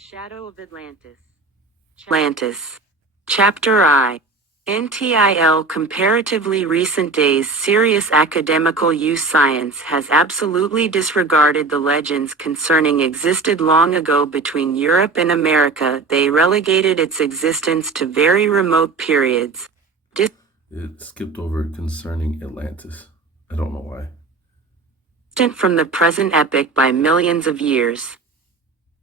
Shadow of Atlantis. Atlantis. Chapter I. NTIL comparatively recent days serious academical use science has absolutely disregarded the legends concerning existed long ago between Europe and America. They relegated its existence to very remote periods. It skipped over concerning Atlantis. I don't know why. Distant from the present epoch by millions of years.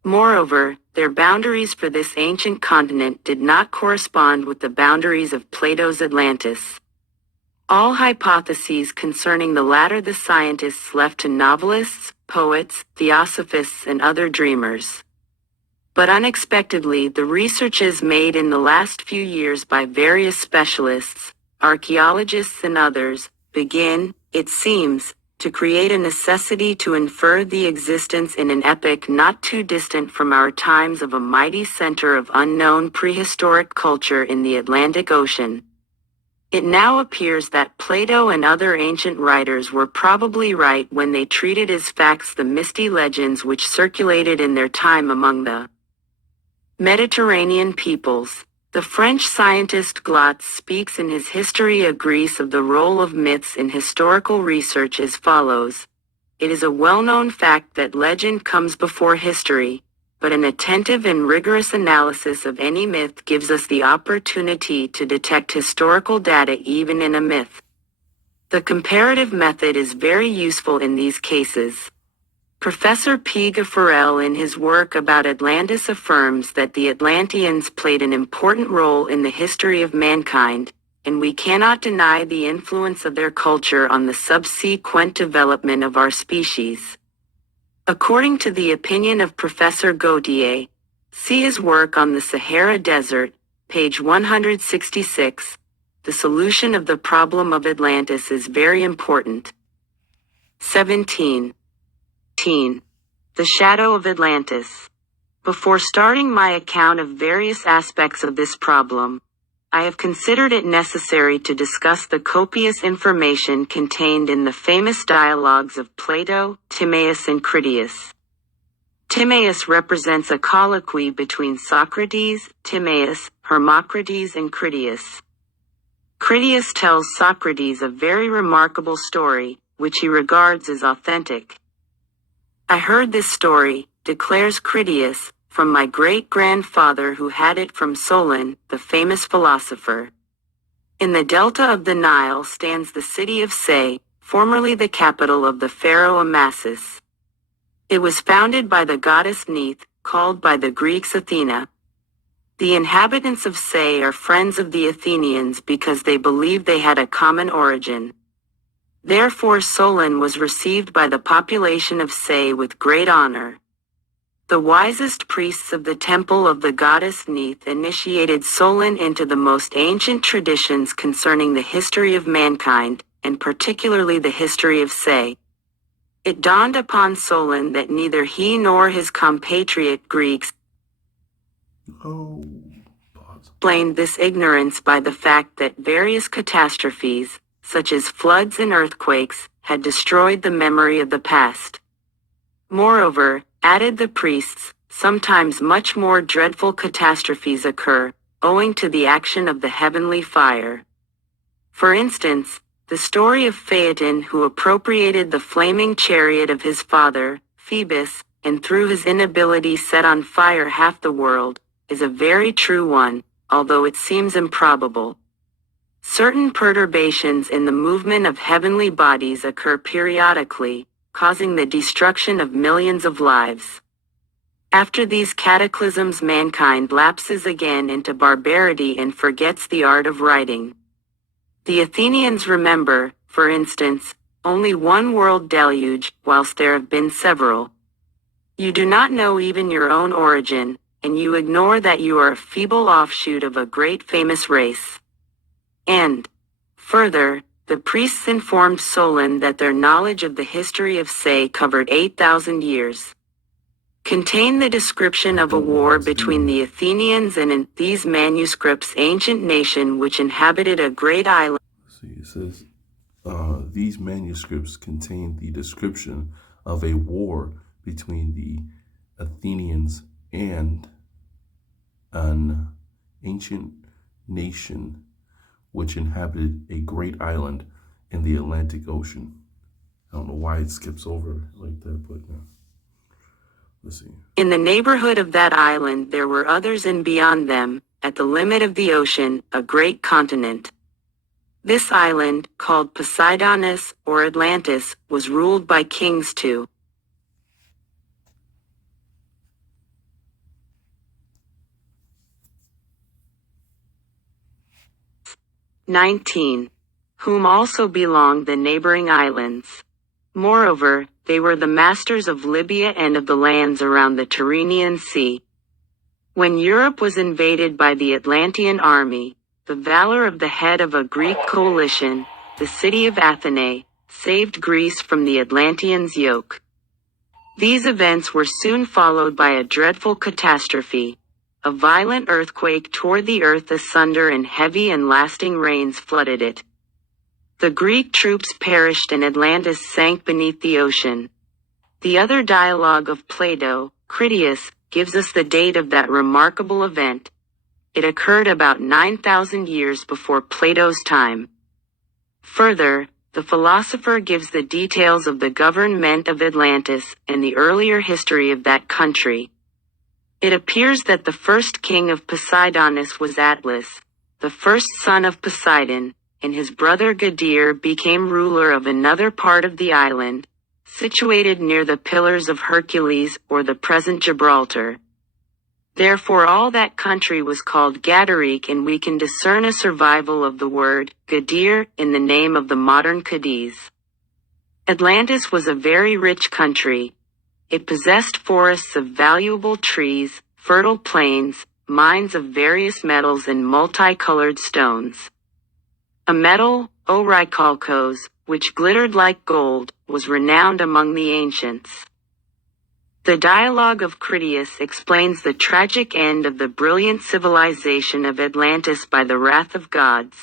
Moreover, their boundaries for this ancient continent did not correspond with the boundaries of Plato's Atlantis. All hypotheses concerning the latter the scientists left to novelists, poets, theosophists, and other dreamers. But unexpectedly, the researches made in the last few years by various specialists, archaeologists and others, begin, it seems, to create a necessity to infer the existence in an epoch not too distant from our times of a mighty center of unknown prehistoric culture in the Atlantic Ocean. It now appears that Plato and other ancient writers were probably right when they treated as facts the misty legends which circulated in their time among the Mediterranean peoples. The French scientist Glotz speaks in his History of Greece of the role of myths in historical research as follows. It is a well-known fact that legend comes before history, but an attentive and rigorous analysis of any myth gives us the opportunity to detect historical data even in a myth. The comparative method is very useful in these cases. Professor P. Farrell in his work about Atlantis affirms that the Atlanteans played an important role in the history of mankind, and we cannot deny the influence of their culture on the subsequent development of our species. According to the opinion of Professor Gautier, see his work on the Sahara Desert, page 166, the solution of the problem of Atlantis is very important. 17. The Shadow of Atlantis. Before starting my account of various aspects of this problem, I have considered it necessary to discuss the copious information contained in the famous dialogues of Plato, Timaeus and Critias. Timaeus represents a colloquy between Socrates, Timaeus, Hermocrates and Critias. Critias tells Socrates a very remarkable story, which he regards as authentic. I heard this story, declares Critias, from my great-grandfather who had it from Solon, the famous philosopher. In the delta of the Nile stands the city of Say, formerly the capital of the pharaoh Amasis. It was founded by the goddess Neith, called by the Greeks Athena. The inhabitants of Say are friends of the Athenians because they believe they had a common origin. Therefore Solon was received by the population of Say with great honor. The wisest priests of the temple of the goddess Neith initiated Solon into the most ancient traditions concerning the history of mankind, and particularly the history of Say. It dawned upon Solon that neither he nor his compatriot Greeks explained this ignorance by the fact that various catastrophes, such as floods and earthquakes, had destroyed the memory of the past. Moreover, added the priests, sometimes much more dreadful catastrophes occur, owing to the action of the heavenly fire. For instance, the story of Phaeton who appropriated the flaming chariot of his father, Phoebus, and through his inability set on fire half the world, is a very true one, although it seems improbable. Certain perturbations in the movement of heavenly bodies occur periodically, causing the destruction of millions of lives. After these cataclysms, mankind lapses again into barbarity and forgets the art of writing. The Athenians remember, for instance, only one world deluge, whilst there have been several. You do not know even your own origin, and you ignore that you are a feeble offshoot of a great famous race. And, further, the priests informed Solon that their knowledge of the history of Say covered 8,000 years. Contain the description of a war between the Athenians and in these manuscripts ancient nation which inhabited a great island. See, it says, these manuscripts contain the description of a war between the Athenians and an ancient nation which inhabited a great island in the Atlantic Ocean. I don't know why it skips over like that, but let's see. In the neighborhood of that island there were others, and beyond them, at the limit of the ocean, a great continent. This island, called Poseidonis or Atlantis, was ruled by kings too. 19. Whom also belonged the neighboring islands. Moreover, they were the masters of Libya and of the lands around the Tyrrhenian Sea. When Europe was invaded by the Atlantean army, the valor of the head of a Greek coalition, the city of Athene, saved Greece from the Atlanteans' yoke. These events were soon followed by a dreadful catastrophe. A violent earthquake tore the earth asunder, and heavy and lasting rains flooded it. The Greek troops perished and Atlantis sank beneath the ocean. The other dialogue of Plato, Critias, gives us the date of that remarkable event. It occurred about 9,000 years before Plato's time. Further, the philosopher gives the details of the government of Atlantis and the earlier history of that country. It appears that the first king of Poseidonis was Atlas, the first son of Poseidon, and his brother Gadir became ruler of another part of the island, situated near the Pillars of Hercules or the present Gibraltar. Therefore all that country was called Gadaric, and we can discern a survival of the word Gadir in the name of the modern Cadiz. Atlantis was a very rich country. It possessed forests of valuable trees, fertile plains, mines of various metals and multicolored stones. A metal, orichalcos, which glittered like gold, was renowned among the ancients. The dialogue of Critias explains the tragic end of the brilliant civilization of Atlantis by the wrath of gods.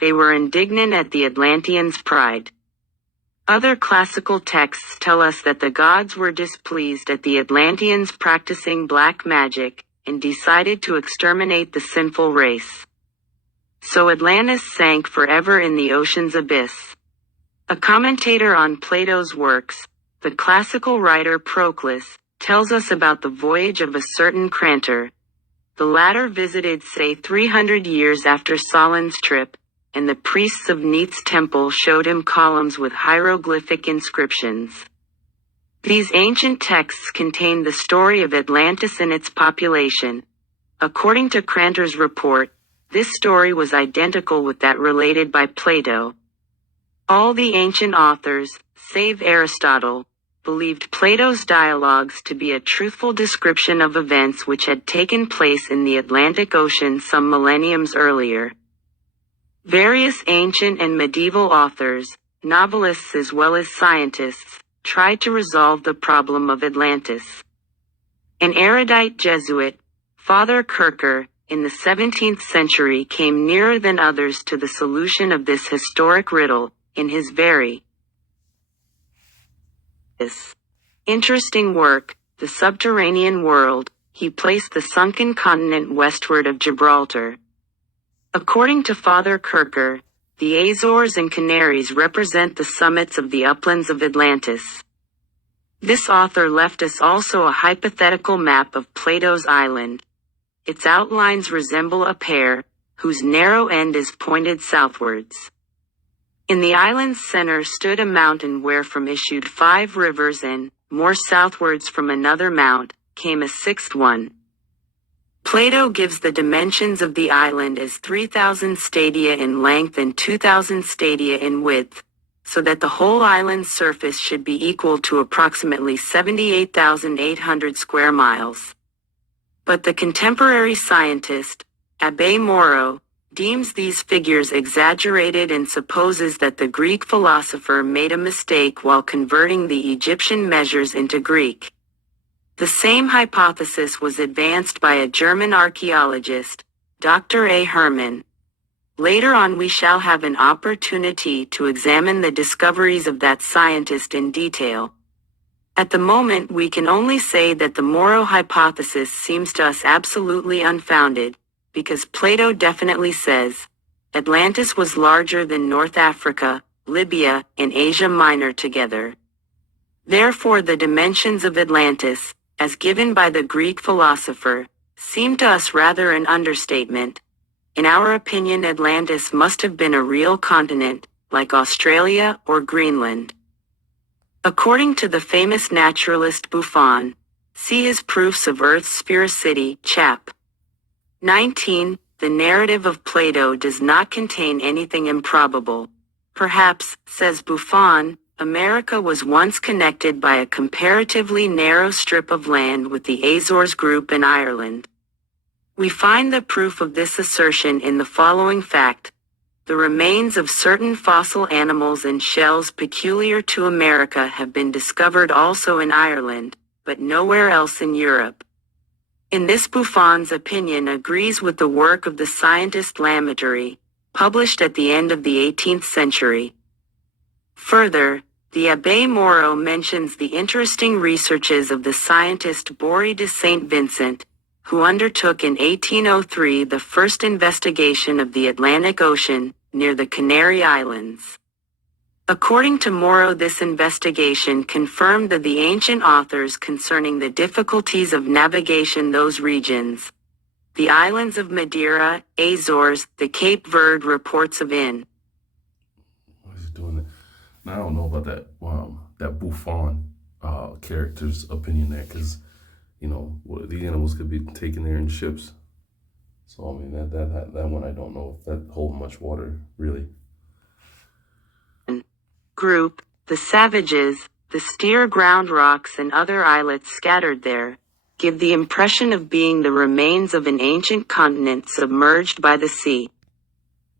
They were indignant at the Atlanteans' pride. Other classical texts tell us that the gods were displeased at the Atlanteans practicing black magic, and decided to exterminate the sinful race. So Atlantis sank forever in the ocean's abyss. A commentator on Plato's works, the classical writer Proclus, tells us about the voyage of a certain Crantor. The latter visited say 300 years after Solon's trip, and the priests of Neith's temple showed him columns with hieroglyphic inscriptions. These ancient texts contain the story of Atlantis and its population. According to Crantor's report, this story was identical with that related by Plato. All the ancient authors, save Aristotle, believed Plato's dialogues to be a truthful description of events which had taken place in the Atlantic Ocean some millenniums earlier. Various ancient and medieval authors, novelists as well as scientists, tried to resolve the problem of Atlantis. An erudite Jesuit, Father Kircher, in the 17th century came nearer than others to the solution of this historic riddle, in his very interesting work, The Subterranean World. He placed the sunken continent westward of Gibraltar. According to Father Kircher, the Azores and Canaries represent the summits of the uplands of Atlantis. This author left us also a hypothetical map of Plato's island. Its outlines resemble a pear, whose narrow end is pointed southwards. In the island's center stood a mountain wherefrom issued 5 rivers, and, more southwards from another mount, came a 6th one. Plato gives the dimensions of the island as 3,000 stadia in length and 2,000 stadia in width, so that the whole island's surface should be equal to approximately 78,800 square miles. But the contemporary scientist, Abbé Moro, deems these figures exaggerated and supposes that the Greek philosopher made a mistake while converting the Egyptian measures into Greek. The same hypothesis was advanced by a German archaeologist, Dr. A. Hermann. Later on we shall have an opportunity to examine the discoveries of that scientist in detail. At the moment we can only say that the Moro hypothesis seems to us absolutely unfounded, because Plato definitely says, Atlantis was larger than North Africa, Libya, and Asia Minor together. Therefore the dimensions of Atlantis, as given by the Greek philosopher, seem to us rather an understatement. In our opinion, Atlantis must have been a real continent, like Australia or Greenland. According to the famous naturalist Buffon, see his Proofs of Earth's Sphericity, chap. 19, the narrative of Plato does not contain anything improbable. Perhaps, says Buffon, America was once connected by a comparatively narrow strip of land with the Azores group in Ireland. We find the proof of this assertion in the following fact. The remains of certain fossil animals and shells peculiar to America have been discovered also in Ireland, but nowhere else in Europe. In this Buffon's opinion agrees with the work of the scientist Lameterie, published at the end of the 18th century. Further, the Abbé Moreau mentions the interesting researches of the scientist Bory de Saint Vincent, who undertook in 1803 the first investigation of the Atlantic Ocean, near the Canary Islands. According to Moreau, this investigation confirmed that the ancient authors concerning the difficulties of navigation those regions, the islands of Madeira, Azores, the Cape Verde reports of in. What is he doing that? Now, I don't know about that Buffon character's opinion there, because the animals could be taken there in ships. So I mean that one I don't know if that hold much water really. Group, the savages, the steer ground rocks and other islets scattered there, give the impression of being the remains of an ancient continent submerged by the sea.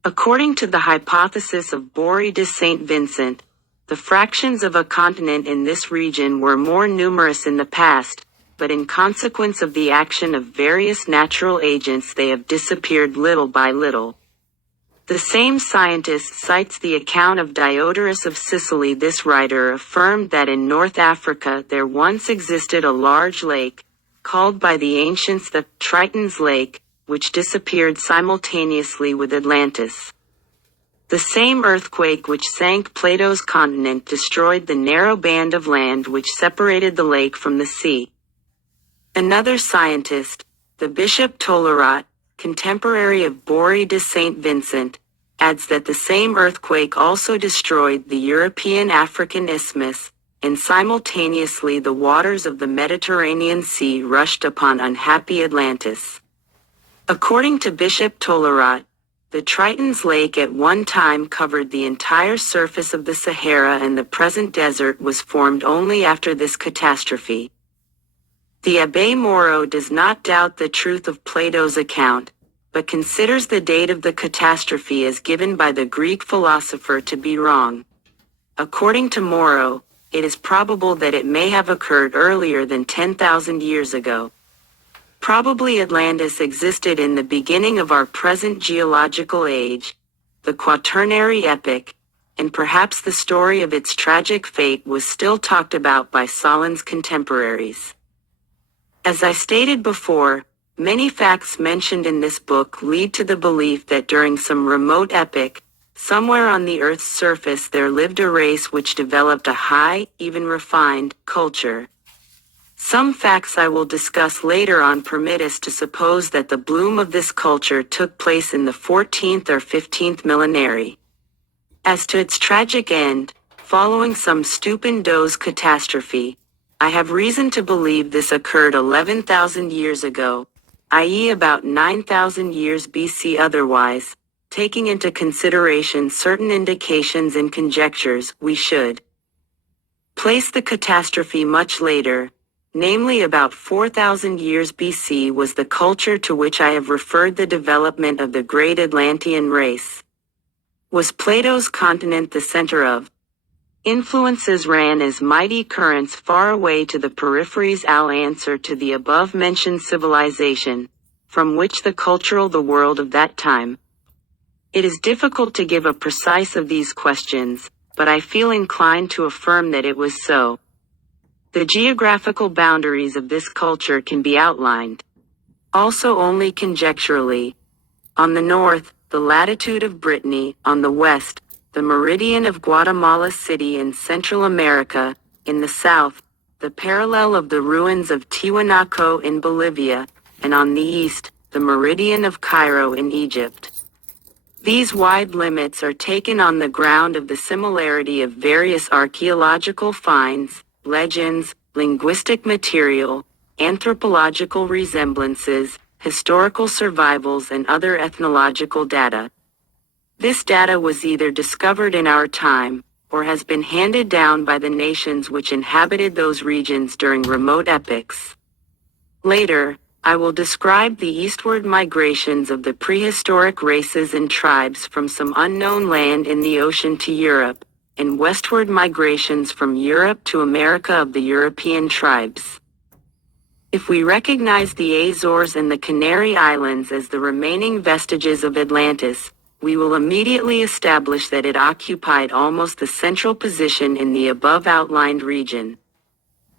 According to the hypothesis of Bory de Saint Vincent, the fractions of a continent in this region were more numerous in the past, but in consequence of the action of various natural agents they have disappeared little by little. The same scientist cites the account of Diodorus of Sicily. This writer affirmed that in North Africa there once existed a large lake, called by the ancients the Triton's Lake, which disappeared simultaneously with Atlantis. The same earthquake which sank Plato's continent destroyed the narrow band of land which separated the lake from the sea. Another scientist, the Bishop Tollerat, contemporary of Bory de Saint Vincent, adds that the same earthquake also destroyed the European-African isthmus, and simultaneously the waters of the Mediterranean Sea rushed upon unhappy Atlantis. According to Bishop Tollerat, the Triton's Lake at one time covered the entire surface of the Sahara, and the present desert was formed only after this catastrophe. The Abbé Moreau does not doubt the truth of Plato's account, but considers the date of the catastrophe as given by the Greek philosopher to be wrong. According to Moreau, it is probable that it may have occurred earlier than 10,000 years ago. Probably Atlantis existed in the beginning of our present geological age, the Quaternary epoch, and perhaps the story of its tragic fate was still talked about by Solon's contemporaries. As I stated before, many facts mentioned in this book lead to the belief that during some remote epoch, somewhere on the Earth's surface there lived a race which developed a high, even refined, culture. Some facts I will discuss later on permit us to suppose that the bloom of this culture took place in the 14th or 15th millenary. As to its tragic end, following some stupendous catastrophe, I have reason to believe this occurred 11,000 years ago, i.e. about 9,000 years BC. Otherwise, taking into consideration certain indications and conjectures, we should place the catastrophe much later, namely about 4,000 years BC was the culture to which I have referred the development of the great Atlantean race. Was Plato's continent the center of influences ran as mighty currents far away to the peripheries? I'll answer to the above-mentioned civilization, from which the cultural the world of that time. It is difficult to give a precise of these questions, but I feel inclined to affirm that it was so. The geographical boundaries of this culture can be outlined, also only conjecturally. On the north, the latitude of Brittany; on the west, the meridian of Guatemala City in Central America; in the south, the parallel of the ruins of Tiwanaku in Bolivia; and on the east, the meridian of Cairo in Egypt. These wide limits are taken on the ground of the similarity of various archaeological finds, legends, linguistic material, anthropological resemblances, historical survivals, and other ethnological data. This data was either discovered in our time, or has been handed down by the nations which inhabited those regions during remote epochs. Later, I will describe the eastward migrations of the prehistoric races and tribes from some unknown land in the ocean to Europe, and westward migrations from Europe to America of the European tribes. If we recognize the Azores and the Canary Islands as the remaining vestiges of Atlantis, we will immediately establish that it occupied almost the central position in the above outlined region.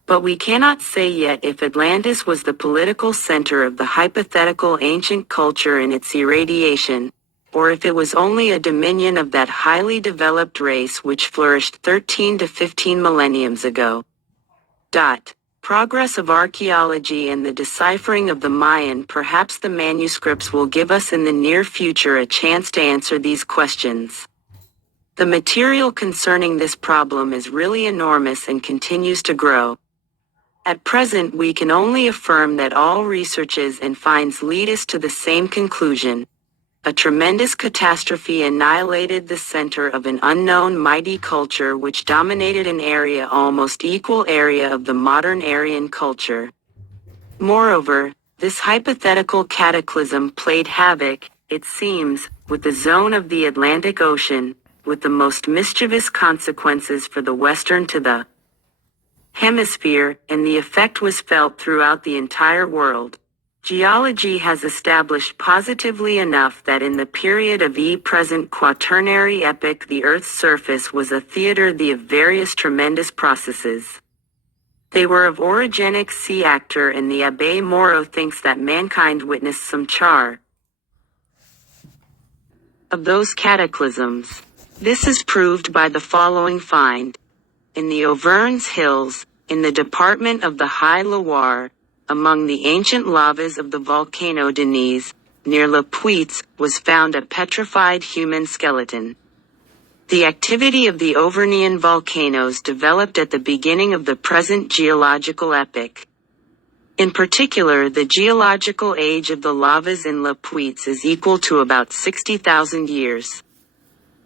But we cannot say yet if Atlantis was the political center of the hypothetical ancient culture in its irradiation, or if it was only a dominion of that highly developed race which flourished 13 to 15 millenniums ago. Progress of archaeology and the deciphering of the Mayan, perhaps the manuscripts will give us in the near future a chance to answer these questions. The material concerning this problem is really enormous and continues to grow. At present we can only affirm that all researches and finds lead us to the same conclusion. A tremendous catastrophe annihilated the center of an unknown mighty culture which dominated an area almost equal area of the modern Aryan culture. Moreover, this hypothetical cataclysm played havoc, it seems, with the zone of the Atlantic Ocean, with the most mischievous consequences for the western to the hemisphere, and the effect was felt throughout the entire world. Geology has established positively enough that in the period of present quaternary epoch the Earth's surface was a theater of various tremendous processes. They were of orogenic sea actor, and the Abbé Moreau thinks that mankind witnessed some of those cataclysms. This is proved by the following find. In the Auvergne Hills, in the department of the High Loire, among the ancient lavas of the volcano Denise, near Le Puits, was found a petrified human skeleton. The activity of the Auvergnian volcanoes developed at the beginning of the present geological epoch. In particular, the geological age of the lavas in Le Puits is equal to about 60,000 years.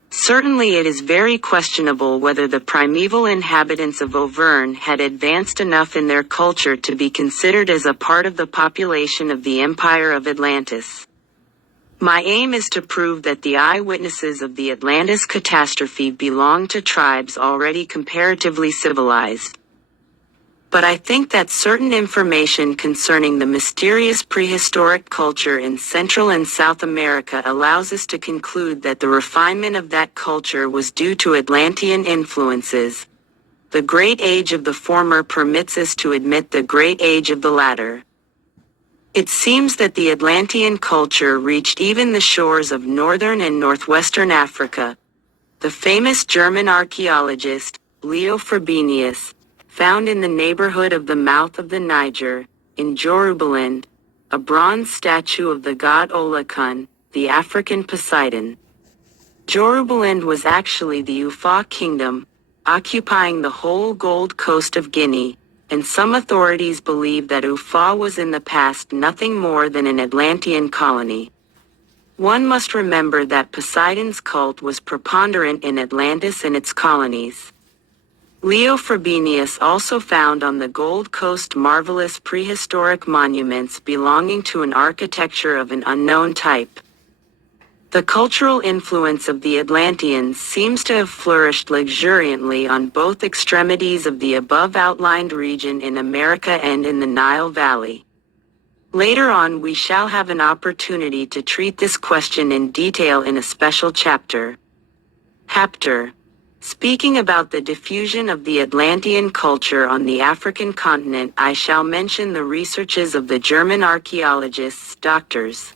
Certainly it is very questionable whether the primeval inhabitants of Auvergne had advanced enough in their culture to be considered as a part of the population of the Empire of Atlantis. My aim is to prove that the eyewitnesses of the Atlantis catastrophe belong to tribes already comparatively civilized. But I think that certain information concerning the mysterious prehistoric culture in Central and South America allows us to conclude that the refinement of that culture was due to Atlantean influences. The great age of the former permits us to admit the great age of the latter. It seems that the Atlantean culture reached even the shores of northern and northwestern Africa. The famous German archaeologist, Leo Frobenius, found in the neighborhood of the mouth of the Niger, in Yorubaland, a bronze statue of the god Olokun, the African Poseidon. Yorubaland was actually the Ufa kingdom, occupying the whole Gold Coast of Guinea, and some authorities believe that Ufa was in the past nothing more than an Atlantean colony. One must remember that Poseidon's cult was preponderant in Atlantis and its colonies. Leo Frobenius also found on the Gold Coast marvelous prehistoric monuments belonging to an architecture of an unknown type. The cultural influence of the Atlanteans seems to have flourished luxuriantly on both extremities of the above outlined region in America and in the Nile Valley. Later on we shall have an opportunity to treat this question in detail in a special chapter. Speaking about the diffusion of the Atlantean culture on the African continent, I shall mention the researches of the German archaeologists Drs.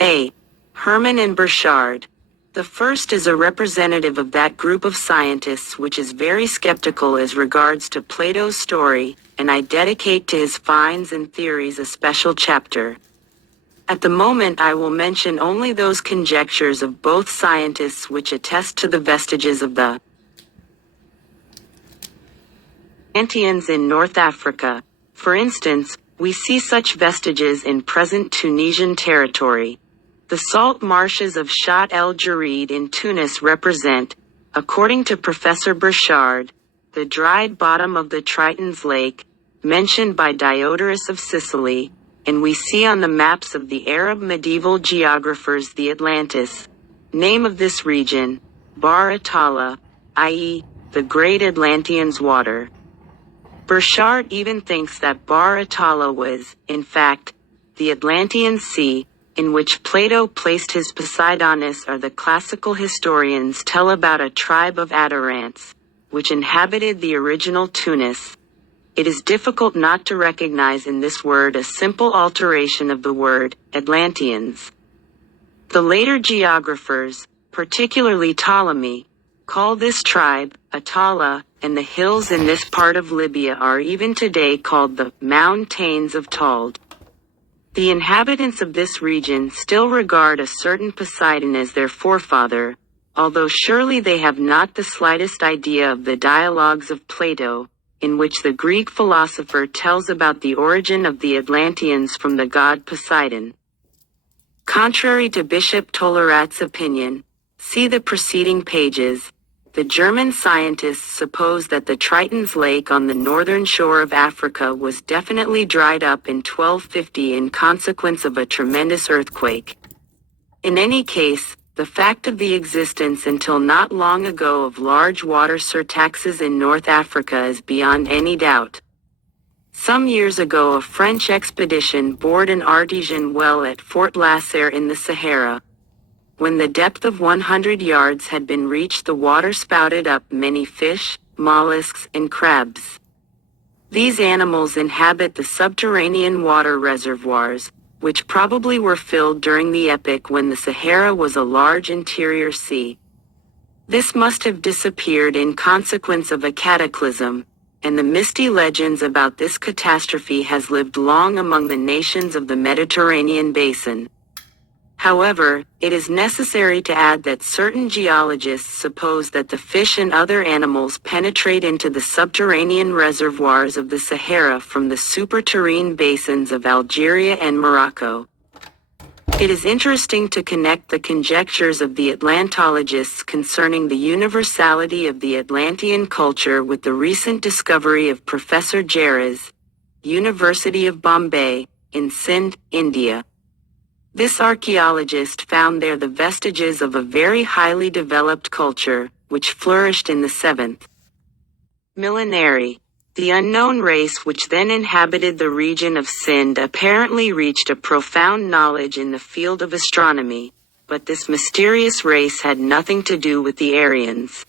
A. Hermann and Burchard. The first is a representative of that group of scientists which is very skeptical as regards to Plato's story, and I dedicate to his finds and theories a special chapter. At the moment I will mention only those conjectures of both scientists which attest to the vestiges of the Atlanteans in North Africa. For instance, we see such vestiges in present Tunisian territory. The salt marshes of Shat el Jarid in Tunis represent, according to Professor Burchard, the dried bottom of the Triton's lake, mentioned by Diodorus of Sicily, and we see on the maps of the Arab medieval geographers the Atlantis, name of this region, Bar Atala, i.e., the great Atlantean's water. Burchard even thinks that Bar Atala was, in fact, the Atlantean Sea, in which Plato placed his Poseidonis, or the classical historians tell about a tribe of Adirants, which inhabited the original Tunis. It is difficult not to recognize in this word a simple alteration of the word, Atlanteans. The later geographers, particularly Ptolemy, call this tribe, Atala, and the hills in this part of Libya are even today called the Mountains of Tald. The inhabitants of this region still regard a certain Poseidon as their forefather, although surely they have not the slightest idea of the dialogues of Plato, in which the Greek philosopher tells about the origin of the Atlanteans from the god Poseidon. Contrary to Bishop Tollerat's opinion, see the preceding pages, the German scientists suppose that the Triton's lake on the northern shore of Africa was definitely dried up in 1250 in consequence of a tremendous earthquake. In any case, the fact of the existence until not long ago of large water surtaxes in North Africa is beyond any doubt. Some years ago a French expedition bored an artesian well at Fort Lasser in the Sahara. When the depth of 100 yards had been reached, the water spouted up many fish, mollusks, and crabs. These animals inhabit the subterranean water reservoirs, which probably were filled during the epoch when the Sahara was a large interior sea. This must have disappeared in consequence of a cataclysm, and the misty legends about this catastrophe has lived long among the nations of the Mediterranean basin. However, it is necessary to add that certain geologists suppose that the fish and other animals penetrate into the subterranean reservoirs of the Sahara from the superterrene basins of Algeria and Morocco. It is interesting to connect the conjectures of the Atlantologists concerning the universality of the Atlantean culture with the recent discovery of Professor Jairus, University of Bombay, in Sindh, India. This archaeologist found there the vestiges of a very highly developed culture, which flourished in the 7th millenary. The unknown race which then inhabited the region of Sindh apparently reached a profound knowledge in the field of astronomy, but this mysterious race had nothing to do with the Aryans.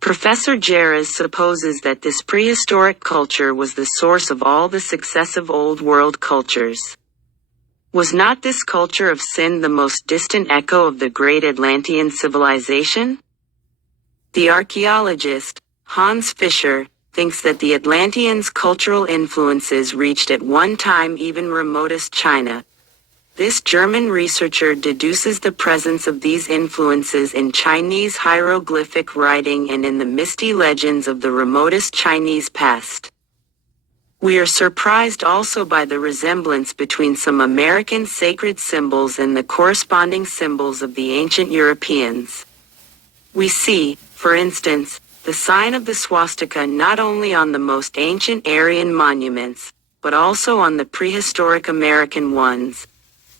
Professor Jairus supposes that this prehistoric culture was the source of all the successive Old World cultures. Was not this culture of Sindh the most distant echo of the great Atlantean civilization? The archaeologist, Hans Fischer, thinks that the Atlanteans' cultural influences reached at one time even remotest China. This German researcher deduces the presence of these influences in Chinese hieroglyphic writing and in the misty legends of the remotest Chinese past. We are surprised also by the resemblance between some American sacred symbols and the corresponding symbols of the ancient Europeans. We see, for instance, the sign of the swastika not only on the most ancient Aryan monuments, but also on the prehistoric American ones.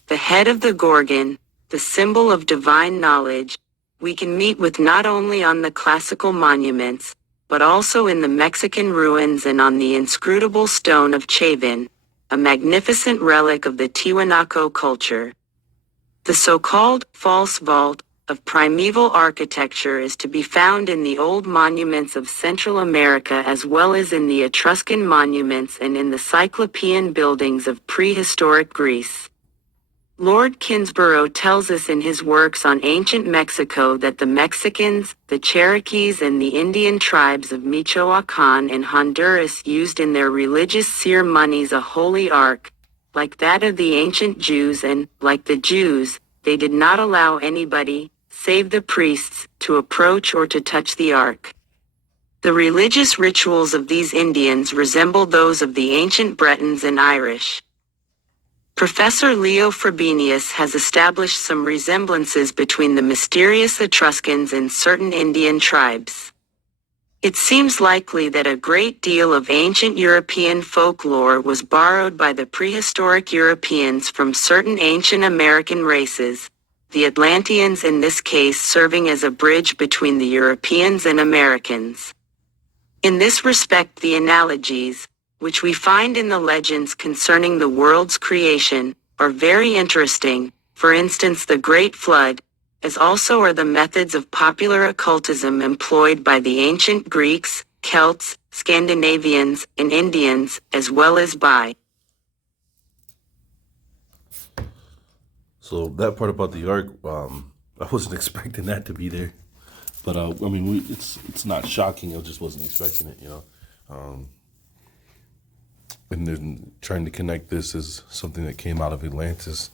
The head of the Gorgon, the symbol of divine knowledge, we can meet with not only on the classical monuments, but also in the Mexican ruins and on the inscrutable stone of Chavin, a magnificent relic of the Tiwanaku culture. The so-called false vault of primeval architecture is to be found in the old monuments of Central America as well as in the Etruscan monuments and in the Cyclopean buildings of prehistoric Greece. Lord Kinsborough tells us in his works on ancient Mexico that the Mexicans, the Cherokees and the Indian tribes of Michoacán and Honduras used in their religious ceremonies a holy ark, like that of the ancient Jews, and, like the Jews, they did not allow anybody, save the priests, to approach or to touch the ark. The religious rituals of these Indians resemble those of the ancient Bretons and Irish. Professor Leo Frobenius has established some resemblances between the mysterious Etruscans and certain Indian tribes. It seems likely that a great deal of ancient European folklore was borrowed by the prehistoric Europeans from certain ancient American races, the Atlanteans in this case serving as a bridge between the Europeans and Americans. In this respect, the analogies, which we find in the legends concerning the world's creation, are very interesting, for instance the Great Flood, as also are the methods of popular occultism employed by the ancient Greeks, Celts, Scandinavians, and Indians, as well as by. So that part about the ark, I wasn't expecting that to be there. But I mean, it's not shocking. I just wasn't expecting it, you know. And then trying to connect this as something that came out of Atlantis,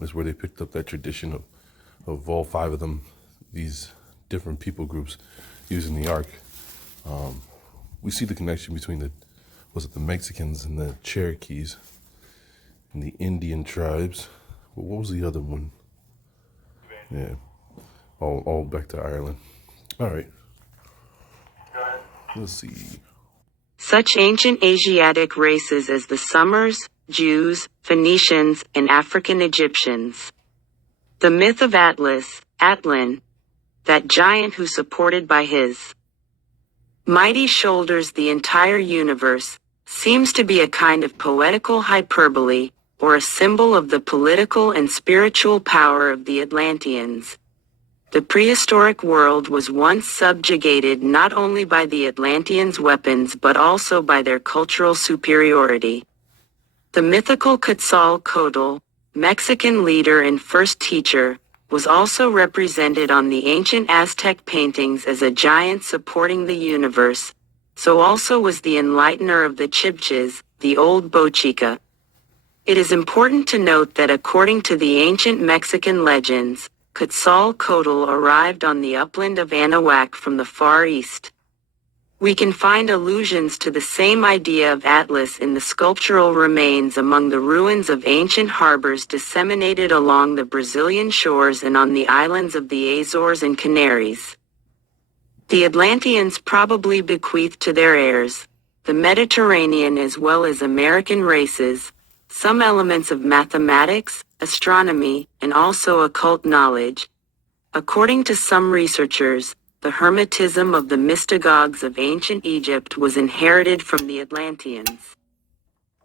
is where they picked up that tradition of all five of them, these different people groups using the ark. We see the connection between the Mexicans and the Cherokees and the Indian tribes. What was the other one? Yeah, all back to Ireland. All right. Let's see. Such ancient Asiatic races as the Sumers, Jews, Phoenicians, and African Egyptians. The myth of Atlas, Atlan, that giant who supported by his mighty shoulders the entire universe, seems to be a kind of poetical hyperbole, or a symbol of the political and spiritual power of the Atlanteans. The prehistoric world was once subjugated not only by the Atlanteans' weapons but also by their cultural superiority. The mythical Quetzalcoatl, Mexican leader and first teacher, was also represented on the ancient Aztec paintings as a giant supporting the universe, so also was the enlightener of the Chibchas, the old Bochica. It is important to note that according to the ancient Mexican legends, Quetzalcoatl arrived on the upland of Anahuac from the Far East. We can find allusions to the same idea of Atlas in the sculptural remains among the ruins of ancient harbors disseminated along the Brazilian shores and on the islands of the Azores and Canaries. The Atlanteans probably bequeathed to their heirs, the Mediterranean as well as American races, some elements of mathematics, astronomy, and also occult knowledge. According to some researchers, the Hermetism of the mystagogues of ancient Egypt was inherited from the Atlanteans.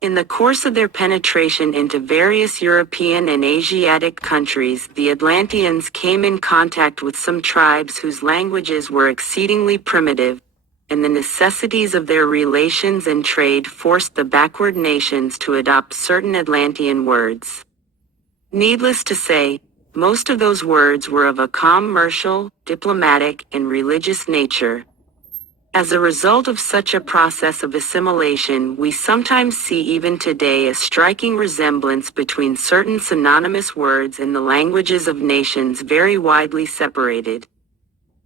In the course of their penetration into various European and Asiatic countries, the Atlanteans came in contact with some tribes whose languages were exceedingly primitive, and the necessities of their relations and trade forced the backward nations to adopt certain Atlantean words. Needless to say, most of those words were of a commercial, diplomatic, and religious nature. As a result of such a process of assimilation, we sometimes see even today a striking resemblance between certain synonymous words in the languages of nations very widely separated.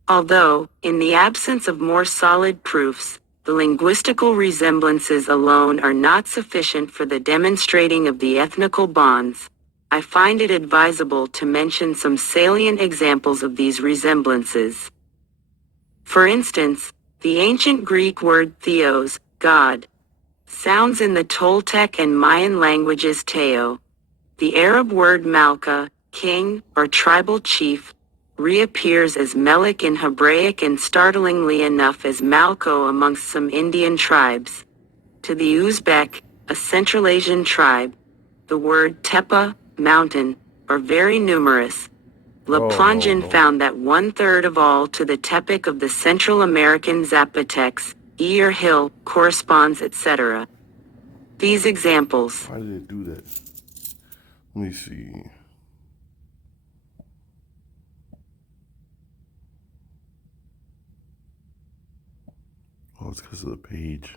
Although, in the absence of more solid proofs, the linguistical resemblances alone are not sufficient for the demonstrating of the ethnical bonds, I find it advisable to mention some salient examples of these resemblances. For instance, the ancient Greek word theos, God, sounds in the Toltec and Mayan languages teo. The Arab word malka, king, or tribal chief, reappears as Melik in Hebraic and startlingly enough as Malko amongst some Indian tribes. To the Uzbek, a Central Asian tribe, the word tepe, mountain, are very numerous. Le Oh, Plongeon no. found that 1/3 of all to the tepic of the Central American Zapotecs, Ear Hill, corresponds, etc. These examples. Why did it do that? Let me see. Oh, it's because of the page.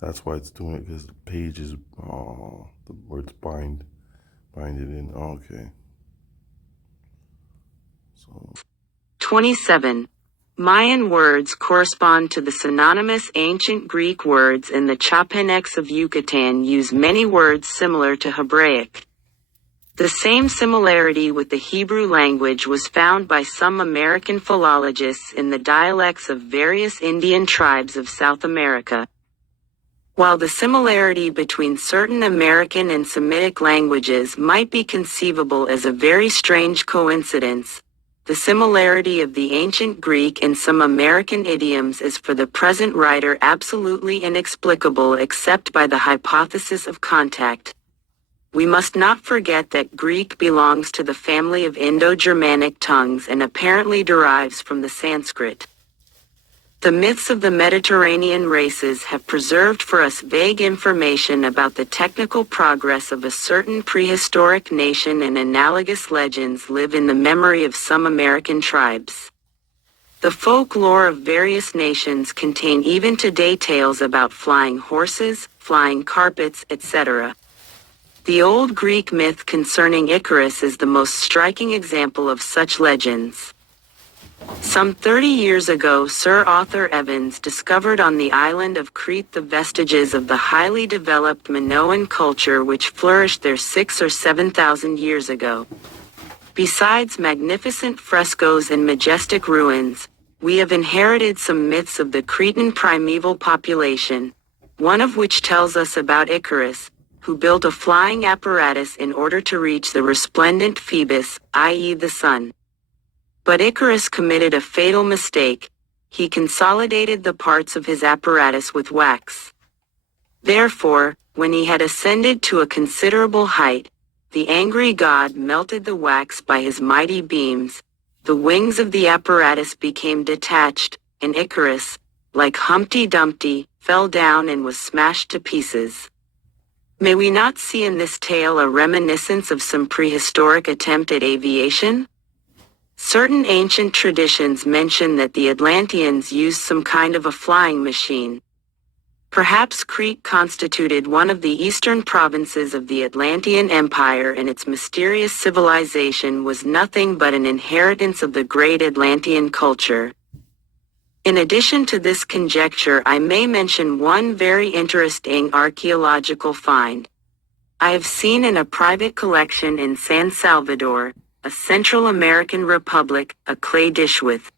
That's why it's doing it, because the page is, the words bind it in. Okay. So 27. Mayan words correspond to the synonymous ancient Greek words, and the Chiapenecs of Yucatan use many words similar to Hebraic. The same similarity with the Hebrew language was found by some American philologists in the dialects of various Indian tribes of South America. While the similarity between certain American and Semitic languages might be conceivable as a very strange coincidence, the similarity of the ancient Greek and some American idioms is for the present writer absolutely inexplicable except by the hypothesis of contact. We must not forget that Greek belongs to the family of Indo-Germanic tongues and apparently derives from the Sanskrit. The myths of the Mediterranean races have preserved for us vague information about the technical progress of a certain prehistoric nation, and analogous legends live in the memory of some American tribes. The folklore of various nations contain even today tales about flying horses, flying carpets, etc. The old Greek myth concerning Icarus is the most striking example of such legends. Some 30 years ago, Sir Arthur Evans discovered on the island of Crete the vestiges of the highly developed Minoan culture which flourished there 6,000 or 7,000 years ago. Besides magnificent frescoes and majestic ruins, we have inherited some myths of the Cretan primeval population, one of which tells us about Icarus, who built a flying apparatus in order to reach the resplendent Phoebus, i.e. the sun. But Icarus committed a fatal mistake. He consolidated the parts of his apparatus with wax. Therefore, when he had ascended to a considerable height, the angry god melted the wax by his mighty beams, the wings of the apparatus became detached, and Icarus, like Humpty Dumpty, fell down and was smashed to pieces. May we not see in this tale a reminiscence of some prehistoric attempt at aviation? Certain ancient traditions mention that the Atlanteans used some kind of a flying machine. Perhaps Crete constituted one of the eastern provinces of the Atlantean Empire, and its mysterious civilization was nothing but an inheritance of the great Atlantean culture. In addition to this conjecture, I may mention one very interesting archaeological find. I have seen in a private collection in San Salvador, a Central American republic, a clay dish with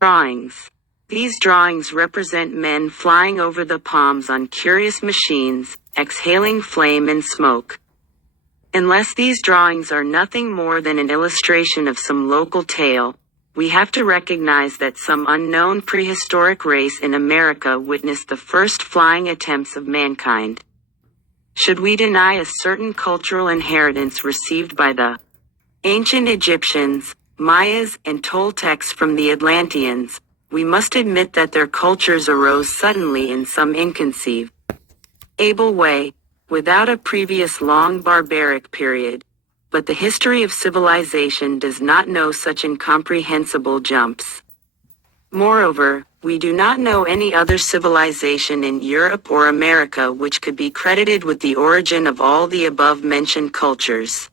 drawings. These drawings represent men flying over the palms on curious machines, exhaling flame and smoke. Unless these drawings are nothing more than an illustration of some local tale, we have to recognize that some unknown prehistoric race in America witnessed the first flying attempts of mankind. Should we deny a certain cultural inheritance received by the ancient Egyptians, Mayas, and Toltecs from the Atlanteans, we must admit that their cultures arose suddenly in some inconceivable way, without a previous long barbaric period. But the history of civilization does not know such incomprehensible jumps. Moreover, we do not know any other civilization in Europe or America which could be credited with the origin of all the above-mentioned cultures.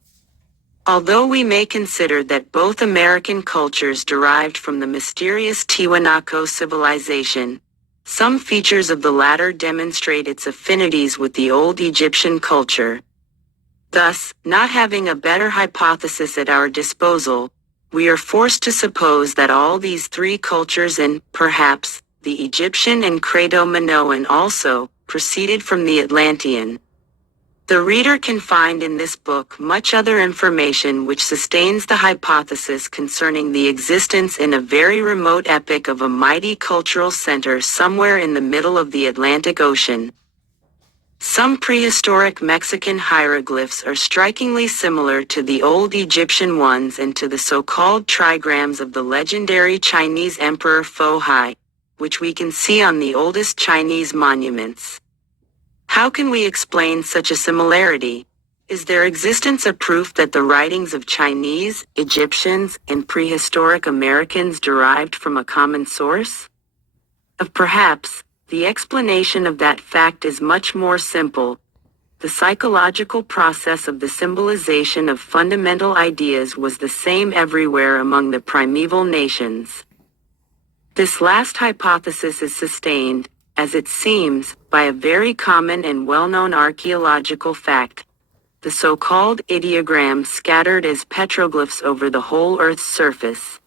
Although we may consider that both American cultures derived from the mysterious Tiwanaku civilization, some features of the latter demonstrate its affinities with the old Egyptian culture. Thus, not having a better hypothesis at our disposal, we are forced to suppose that all these three cultures, and, perhaps, the Egyptian and Creto-Minoan also, proceeded from the Atlantean. The reader can find in this book much other information which sustains the hypothesis concerning the existence in a very remote epoch of a mighty cultural center somewhere in the middle of the Atlantic Ocean. Some prehistoric Mexican hieroglyphs are strikingly similar to the old Egyptian ones and to the so-called trigrams of the legendary Chinese Emperor Fo Hai, which we can see on the oldest Chinese monuments. How can we explain such a similarity? Is their existence a proof that the writings of Chinese, Egyptians, and prehistoric Americans derived from a common source? Perhaps, the explanation of that fact is much more simple. The psychological process of the symbolization of fundamental ideas was the same everywhere among the primeval nations. This last hypothesis is sustained, as it seems, by a very common and well-known archaeological fact: the so-called ideograms scattered as petroglyphs over the whole Earth's surface.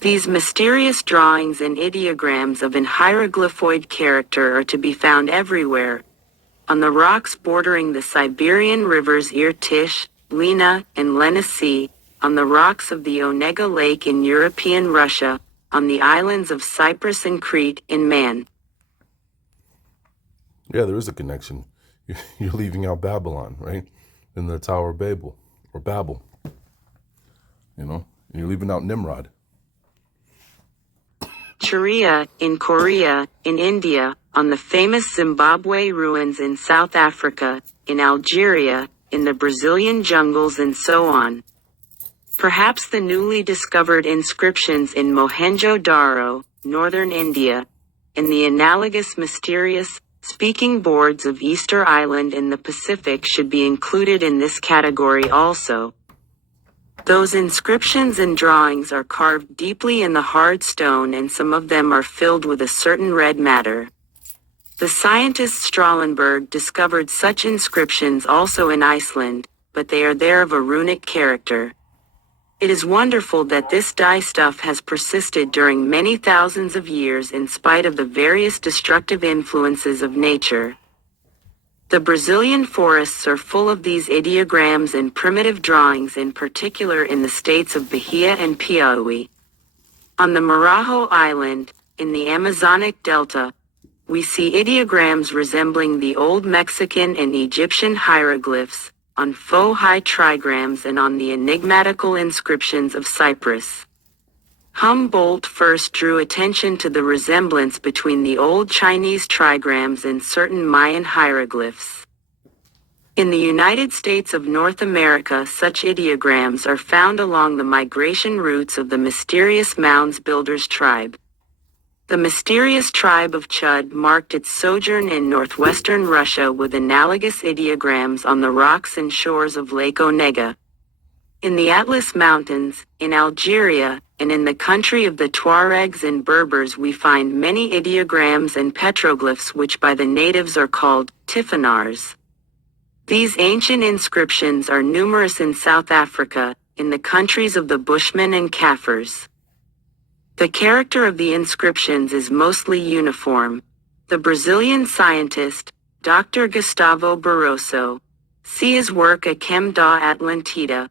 These mysterious drawings and ideograms of an hieroglyphoid character are to be found everywhere, on the rocks bordering the Siberian rivers Irtysh, Lena, and Lena Sea, on the rocks of the Onega Lake in European Russia, on the islands of Cyprus and Crete in Man. Yeah, there is a connection. You're leaving out Babylon, right? In the Tower of Babel, or Babel. You're leaving out Nimrod. Sharia, in Korea, in India, on the famous Zimbabwe ruins in South Africa, in Algeria, in the Brazilian jungles and so on. Perhaps the newly discovered inscriptions in Mohenjo-Daro, northern India, and the analogous mysterious, speaking boards of Easter Island in the Pacific should be included in this category also. Those inscriptions and drawings are carved deeply in the hard stone, and some of them are filled with a certain red matter. The scientist Strahlenberg discovered such inscriptions also in Iceland, but they are there of a runic character. It is wonderful that this dye stuff has persisted during many thousands of years in spite of the various destructive influences of nature. The Brazilian forests are full of these ideograms and primitive drawings, in particular in the states of Bahia and Piauí. On the Marajo Island, in the Amazonic Delta, we see ideograms resembling the old Mexican and Egyptian hieroglyphs, on Fo Hai trigrams, and on the enigmatical inscriptions of Cyprus. Humboldt first drew attention to the resemblance between the old Chinese trigrams and certain Mayan hieroglyphs. In the United States of North America, such ideograms are found along the migration routes of the mysterious Mounds Builders tribe. The mysterious tribe of Chud marked its sojourn in northwestern Russia with analogous ideograms on the rocks and shores of Lake Onega. In the Atlas Mountains, in Algeria, and in the country of the Tuaregs and Berbers we find many ideograms and petroglyphs which by the natives are called tifinars. These ancient inscriptions are numerous in South Africa, in the countries of the Bushmen and Kaffirs. The character of the inscriptions is mostly uniform. The Brazilian scientist, Dr. Gustavo Barroso, see his work A Chem da Atlantida,